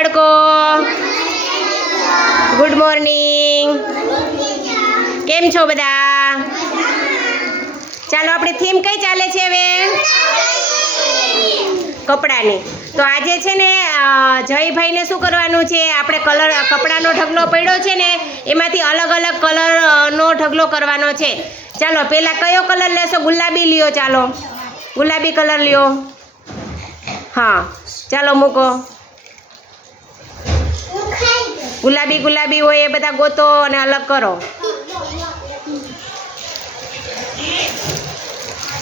બાળકો good morning કેમ છો બધા? ચાલો, આપણે થીમ કઈ ચાલે છે હવે? કપડાની. તો આજે છે ને જયભાઈને શું કરવાનું છે? આપણે કલર, કપડાનો ઢગલો પડ્યો છે ને, એમાંથી અલગ અલગ કલરનો ઢગલો કરવાનો છે. ચાલો પહેલાં કયો કલર લેશો? ગુલાબી લ્યો, ચાલો. ગુલાબી કલર લ્યો. હા, ચાલો મૂકો. ગુલાબી ગુલાબી હોય એ બધા ગોતો અને અલગ કરો.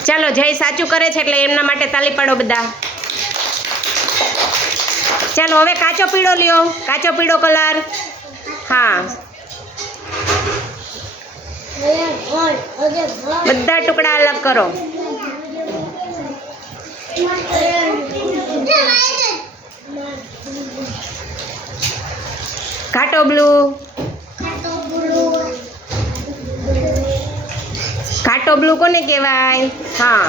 ચાલો, જય સાચું કરે છે એટલે એમના માટે તાલી પાડો બધા. ચાલો, હવે કાચો પીળો લ્યો. કાચો પીળો કલર. હા. બધા ટુકડા અલગ કરો. ઘાટો બ્લુ ઘાટો બ્લુ કોને કહેવાય હા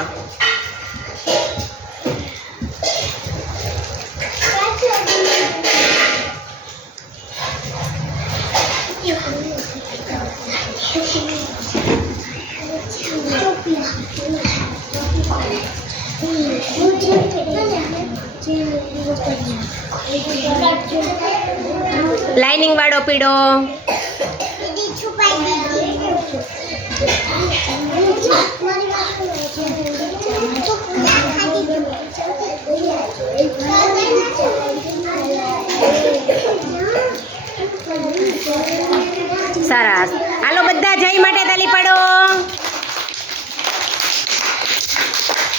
લાઇનિંગ વાળો પીડો સરસ. હાલો બધા જઈ માટે તાલી પાડો.